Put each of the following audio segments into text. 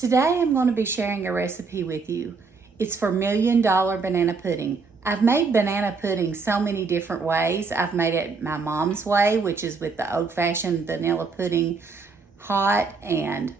Today I'm going to be sharing a recipe with you. It's for $1 Million banana pudding. I've made banana pudding so many different ways. I've made it my mom's way, which is with the old-fashioned vanilla pudding hot and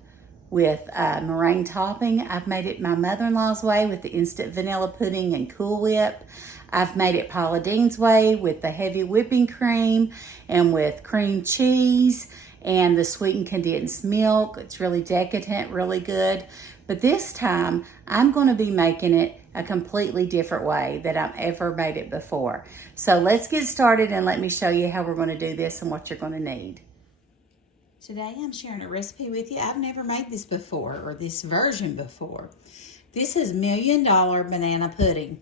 with meringue topping. I've made it my mother-in-law's way with the instant vanilla pudding and Cool Whip. I've made it Paula Deen's way with the heavy whipping cream and with cream cheese and the sweetened condensed milk. It's really decadent, really good. But this time, I'm going to be making it a completely different way that I've ever made it before. So let's get started and let me show you how we're going to do this and what you're going to need. Today I'm sharing a recipe with you. I've never made this before, or this version before. This is $1 Million banana pudding.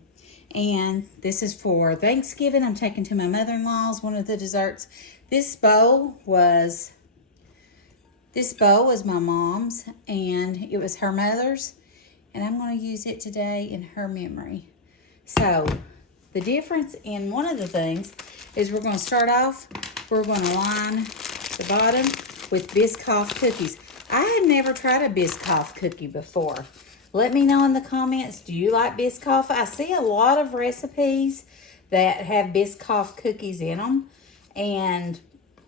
And this is for Thanksgiving. I'm taking to my mother-in-law's, one of the desserts. This bowl was my mom's, and it was her mother's, and I'm going to use it today in her memory. So the difference in one of the things is we're going to start off, we're going to line the bottom with Biscoff cookies. I had never tried a Biscoff cookie before. Let me know in the comments, do you like Biscoff? I see a lot of recipes that have Biscoff cookies in them, and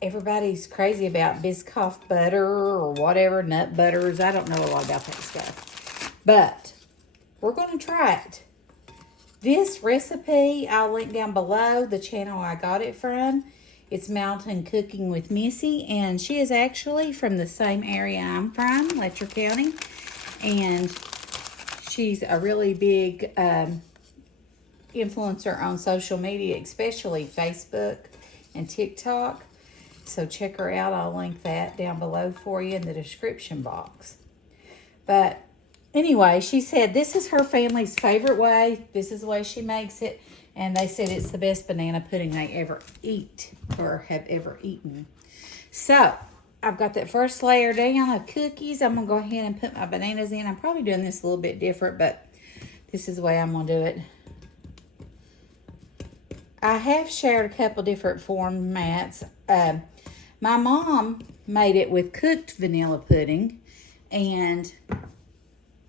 everybody's crazy about Biscoff butter or whatever, nut butters. I don't know a lot about that stuff. But we're going to try it. This recipe, I'll link down below the channel I got it from. It's Mountain Cooking with Missy, and she is actually from the same area I'm from, Letcher County. And she's a really big influencer on social media, especially Facebook and TikTok. So check her out. I'll link that down below for you in the description box. But anyway, she said this is her family's favorite way. This is the way she makes it. And they said it's the best banana pudding they ever eat or have ever eaten. So I've got that first layer down of cookies. I'm going to go ahead and put my bananas in. I'm probably doing this a little bit different, but this is the way I'm going to do it. I have shared a couple different formats. My mom made it with cooked vanilla pudding, and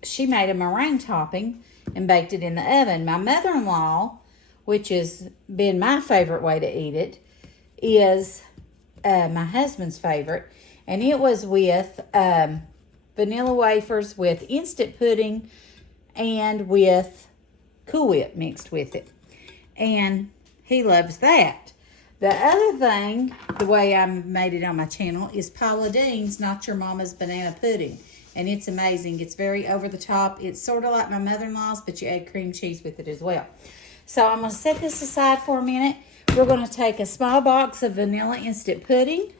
she made a meringue topping and baked it in the oven. My mother-in-law, which has been my favorite way to eat it, is my husband's favorite, and it was with vanilla wafers with instant pudding and with Cool Whip mixed with it, and he loves that. The other thing, the way I made it on my channel, is Paula Deen's Not Your Mama's Banana Pudding. And it's amazing. It's very over the top. It's sort of like my mother-in-law's, but you add cream cheese with it as well. So I'm going to set this aside for a minute. We're going to take a small box of vanilla instant pudding,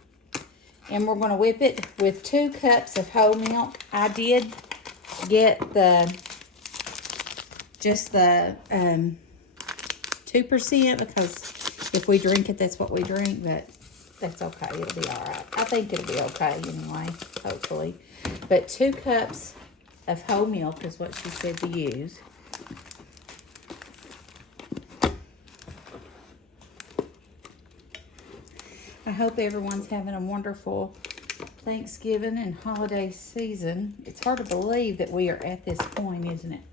and we're going to whip it with 2 cups of whole milk. I did get just the 2% because if we drink it, that's what we drink, but that's okay. It'll be all right. I think it'll be okay anyway, hopefully. But 2 cups of whole milk is what she said to use. I hope everyone's having a wonderful Thanksgiving and holiday season. It's hard to believe that we are at this point, isn't it?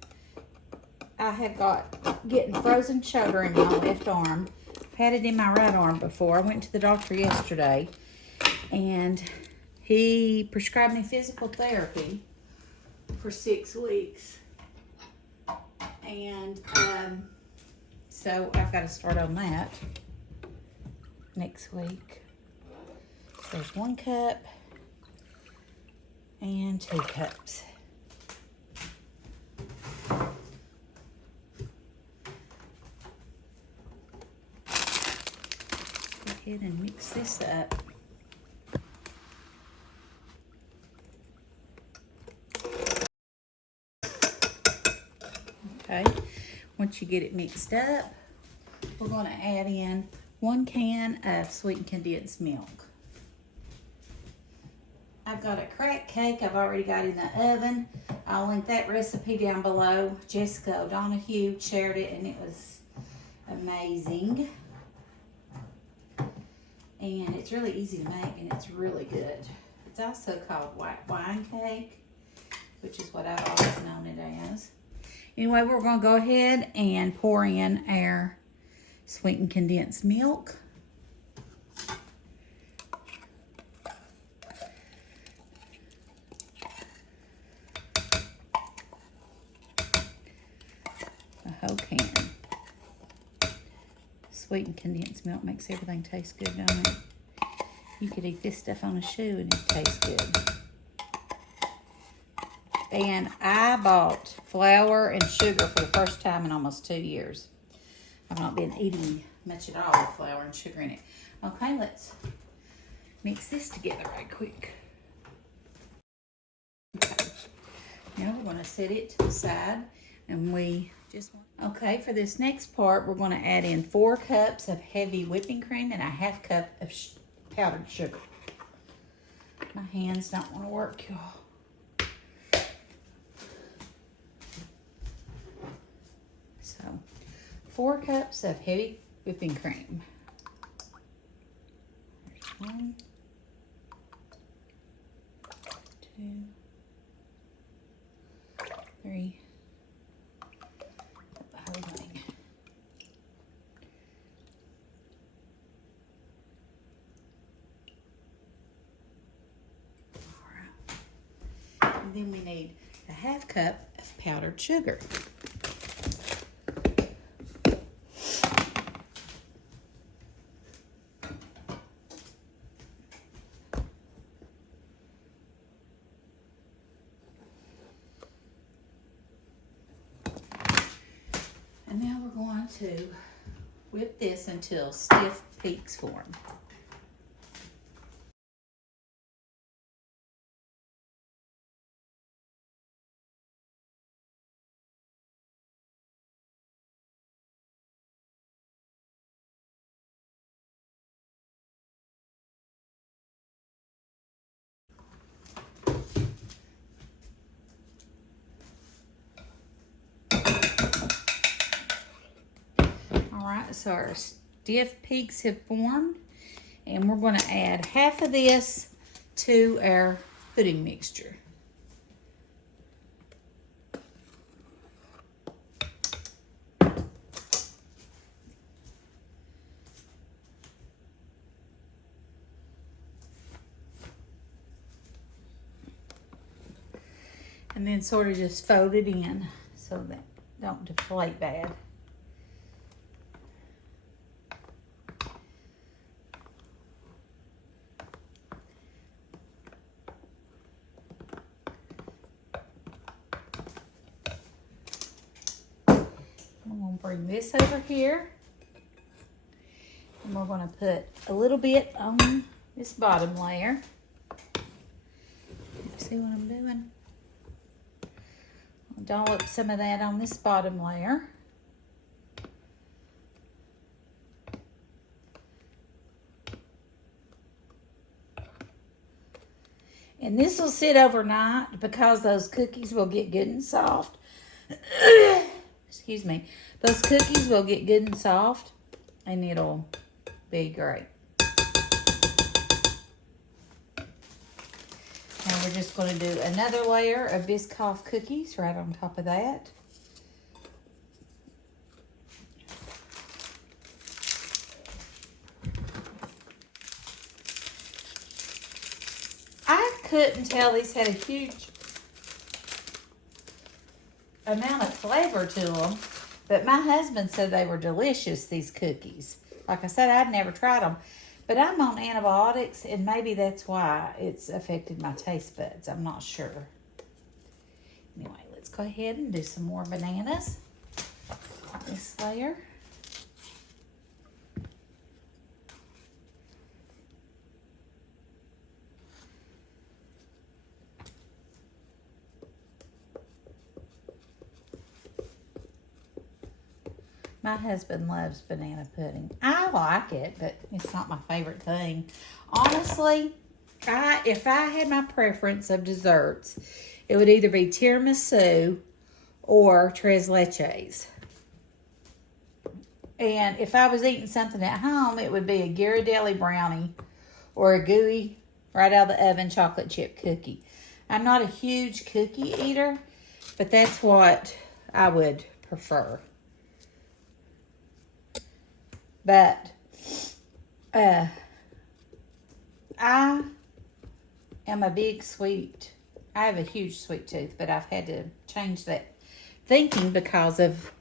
I have got getting frozen shoulder in my left arm. Had it in my right arm before. I went to the doctor yesterday, and he prescribed me physical therapy for 6 weeks. And so I've got to start on that next week. So there's 1 cup and 2 cups. And mix this up. Okay, once you get it mixed up, we're going to add in 1 can of sweetened condensed milk. I've got a crack cake I've already got in the oven. I'll link that recipe down below. Jessica O'Donoghue shared it, and it was amazing. And it's really easy to make, and it's really good. It's also called white wine cake. which is what I've always known it as. Anyway, we're going to go ahead and pour in our sweetened condensed milk. A whole can. Sweetened condensed milk makes everything taste good, don't it? You could eat this stuff on a shoe and it tastes good. And I bought flour and sugar for the first time in almost 2 years. I've not been eating much at all with flour and sugar in it. Okay, let's mix this together right quick. Okay. Now we're going to set it to the side, and we just okay, for this next part, we're going to add in 4 cups of heavy whipping cream and a 1/2 cup of powdered sugar. My hands don't want to work, y'all. So, 4 cups of heavy whipping cream. There's 1, 2, 3. The whole thing. All right. And then we need a 1/2 cup of powdered sugar. And now we're going to whip this until stiff peaks form. Alright, so our stiff peaks have formed, and we're going to add 1/2 of this to our pudding mixture. And then sort of just fold it in so that it don't deflate bad. Bring this over here, and we're going to put a little bit on this bottom layer. See what I'm doing? I'll dollop some of that on this bottom layer. And this will sit overnight because those cookies will get good and soft. Excuse me. Those cookies will get good and soft, and it'll be great. Now we're just going to do another layer of Biscoff cookies right on top of that. I couldn't tell these had a huge amount of flavor to them, but my husband said they were delicious, these cookies. Like I said, I'd never tried them, but I'm on antibiotics, and maybe that's why it's affected my taste buds. I'm not sure. Anyway, let's go ahead and do some more bananas on this layer. My husband loves banana pudding. I like it, but it's not my favorite thing. Honestly, if I had my preference of desserts, it would either be tiramisu or tres leches. And if I was eating something at home, it would be a Ghirardelli brownie or a gooey, right out of the oven chocolate chip cookie. I'm not a huge cookie eater, but that's what I would prefer. But I am a big sweet, I have a huge sweet tooth, but I've had to change that thinking because of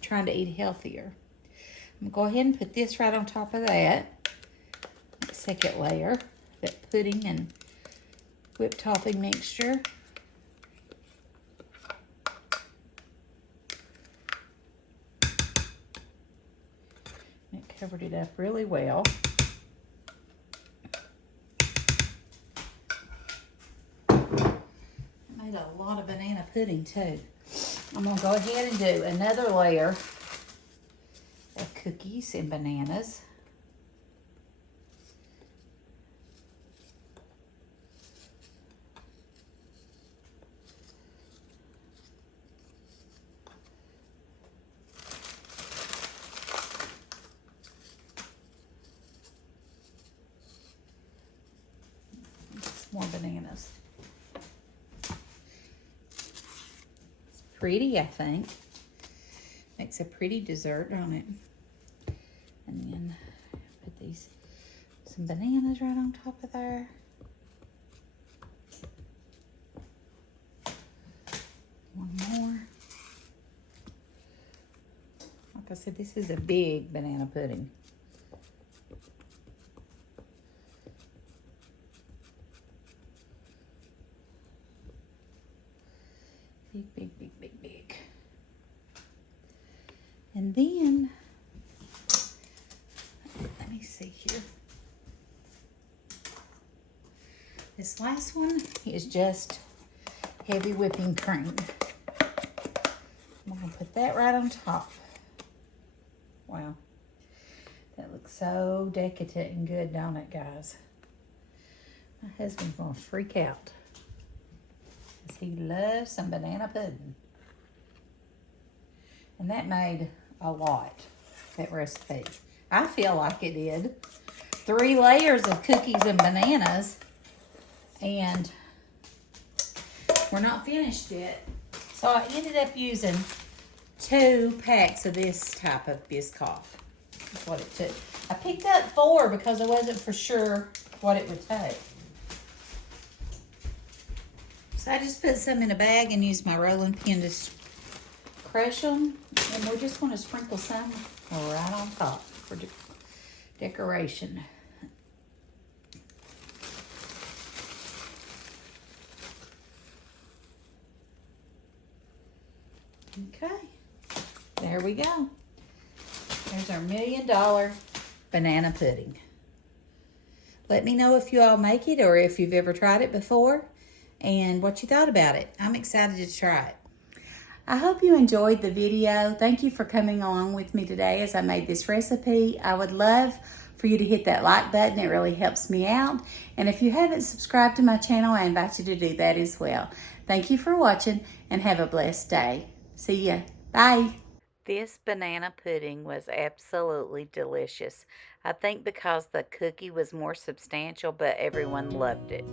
trying to eat healthier. I'm going to go ahead and put this right on top of that second layer, that pudding and whipped topping mixture. It covered it up really well. I made a lot of banana pudding too. I'm going to go ahead and do another layer of cookies and bananas. More bananas. It's pretty, I think. Makes a pretty dessert, don't it? And then put some bananas right on top of there. One more. Like I said, this is a big banana pudding. Big, big, big, big, big. And then, let me see here. This last one is just heavy whipping cream. I'm going to put that right on top. Wow. That looks so decadent and good, don't it, guys? My husband's going to freak out. He loves some banana pudding. And that made a lot, that recipe. I feel like it did. 3 layers of cookies and bananas. And we're not finished yet. So I ended up using 2 packs of this type of Biscoff. That's what it took. I picked up 4 because I wasn't for sure what it would take. So I just put some in a bag and used my rolling pin to crush them. And we're just going to sprinkle some right on top for decoration. Okay, there we go. There's our $1 million banana pudding. Let me know if you all make it or if you've ever tried it before and what you thought about it. I'm excited to try it. I hope you enjoyed the video. Thank you for coming along with me today as I made this recipe. I would love for you to hit that like button. It really helps me out. And if you haven't subscribed to my channel, I invite you to do that as well. Thank you for watching and have a blessed day. See ya. Bye. This banana pudding was absolutely delicious. I think because the cookie was more substantial, but everyone loved it.